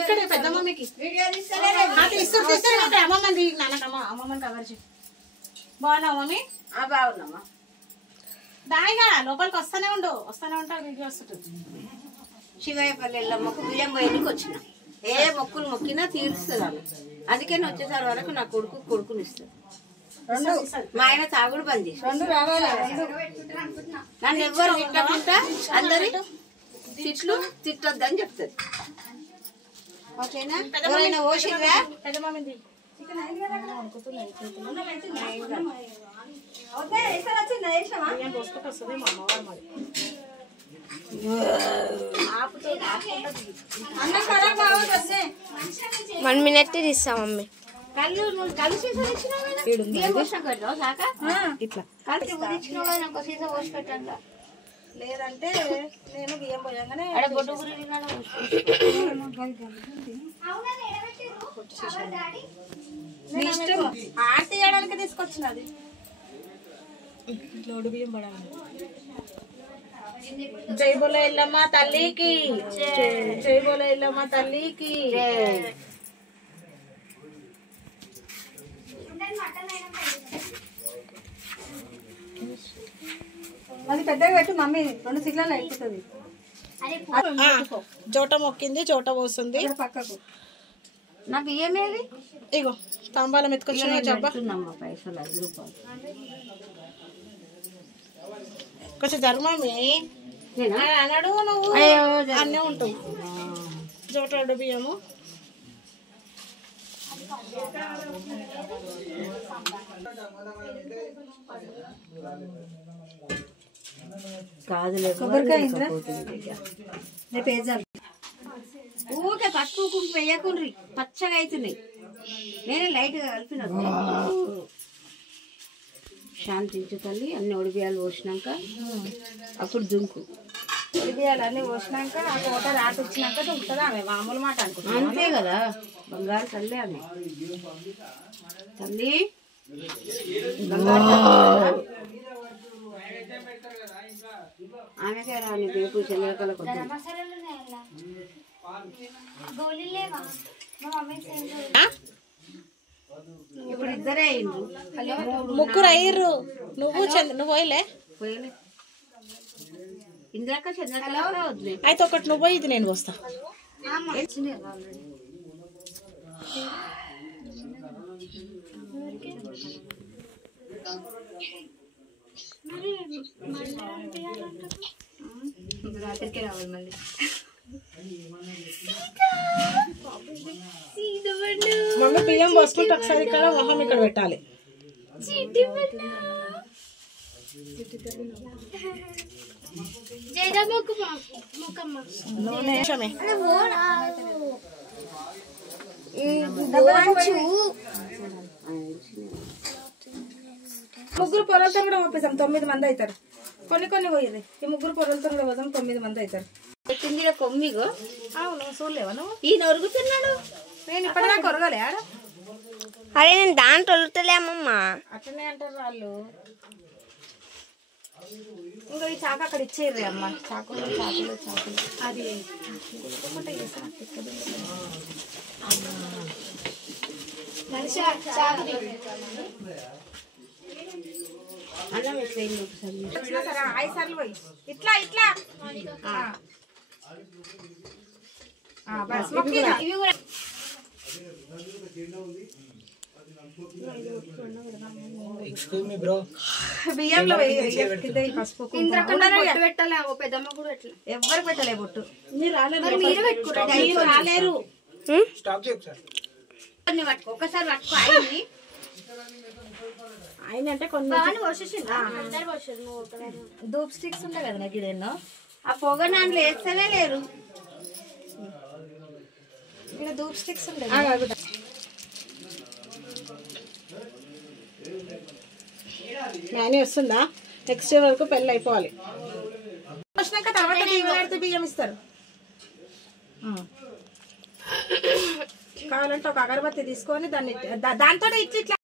ఇక్కడ పెద్ద మమ్మీకి అమ్మమ్మది నాన్నకమ్మ అమ్మమ్మని కవర్ చేయి. బాగున్నావు మమ్మీ? బాగున్నామా. దాయిగా లోపలికి వస్తూనే ఉంటారు వీడియో వస్తుంటుంది. శివయ్యపల్లి ఎల్లమ్మకు బియ్యం పోయడానికి వచ్చిన. ఏ మొక్కులు మొక్కినా తీరుస్తుంది ఆమె. అందుకే వచ్చేసారి వరకు నా కొడుకుని ఇస్తుంది. మా ఆయన తాగుడు బంద్ చేసి నన్ను ఎవ్వరు తిట్టకుండా అందరి తిట్లు తిట్టొద్దని చెప్తుంది. ఓకేనా? ఎవరైనా ఓషిరా పెద్ద మమ్మీది వస్తుంది మా అమ్మవారు మరి. 1 minute తీస్తా మమ్మీ. లేదంటే నేను బియ్యం పోయంగానే ఆర్తి చేయడానికి తీసుకొచ్చినది. లోడు బియ్యం పడాలి. జై బోల ఎల్లమ్మ తల్లికి, జై బోల ఎల్లమ్మ తల్లికి. అది పెద్దగా పెట్టు మమ్మీ, 2 సిగ్నల్ అయిపోతుంది. జోట మొక్కింది, జోట పోస్తుంది పక్కకు. నా బియ్యం ఏది? ఇగో తాంబాలం ఎత్తుకొచ్చిన జబ్బా పైసలు 5 రూపాయలు. కొంచెం ధర్మమే అన్నాడు. నువ్వు అన్నీ ఉంటావు. జోట బియ్యము కాదులే, కొబ్బరికాయ ఊకే పసుపు కుంకుమ వేయకుండ్రి, పచ్చగా అవుతున్నాయి. నేనే లైట్గా కలిపిన. శాంతించు తల్లి. అన్ని ఒడిబియాలు పోసినాక అప్పుడు దుంకు. ఒడిబియాలు అన్ని పోసినాక ఆ కోట రాటు వచ్చినాక దుంకుతుంది ఆమె. మామూలు మాట అనుకుంటా. అంతే కదా, బంగారు తల్లి ఆమె. తల్లి ఆమెకే రాని రేపు చెల్లెకల కొద్ది. ఇప్పుడు ఇద్దరే అయ్యిండ్రు. ముగ్గురు అయ్యిర్రు. నువ్వు నువ్వు పోయలే? పోయలే. ఇందాక చంద్రకళ వద్దులే. అయితే ఒకటి నువ్వు పోయి, ఇది నేను వస్తా. రాత్రికి రావాలి మళ్ళీ. మమ్మీ బియ్యం పోసుకుంటే ఒకసారి ఇక్కడ మొహం ఇక్కడ పెట్టాలి. ముగ్గురు పొరలతో కూడా పంపిస్తాం. 9 మంది అవుతారు. కొన్ని పోయింది. ఈ ముగ్గురు పొరలతో కూడా పోదాం. 9 మంది అవుతారు. కొమ్మిగో. అవును, చూడలేవా నువ్వు? ఈయన ఒరుగుతున్నాడు. నేను ఇప్పటిదాకా ఒరగలే ఆడ. అరే నేను దాంట్లో ఒలుతలే అమ్మమ్మ. అట్లనే అంటారు వాళ్ళు. ఇంకా ఈ చాకు అక్కడ ఇచ్చేయరు అమ్మ. చాకులు అది అన్నం ఎట్లయింది ఒకసారి? 5 సార్లు పోయి ఇట్లా ఇవి కూడా బియ్యంలో పెట్టాలి. పెద్దమ్మ కూడా ఎవరు పెట్టలే బొట్టు. మీరు రాలేరు. ఒకసారి పట్టుకో. ఆయన అంటే కొన్ని ధూప్ స్టిక్స్ ఉంటాయి కదా నాకు. ఇదేనో ఆ పొగ నాన్లు వేస్తేనే లేరు. ఇక్కడ ధూప్ స్టిక్స్ ఉంటాయి. నాని వస్తుందా? నెక్స్ట్ ఇయర్ వరకు పెళ్ళి అయిపోవాలి. వచ్చినాక తర్వాత బియ్యం ఇస్తారు. కావాలంటే ఒక అగరబత్తి తీసుకొని దాన్ని దాంతో ఇట్లా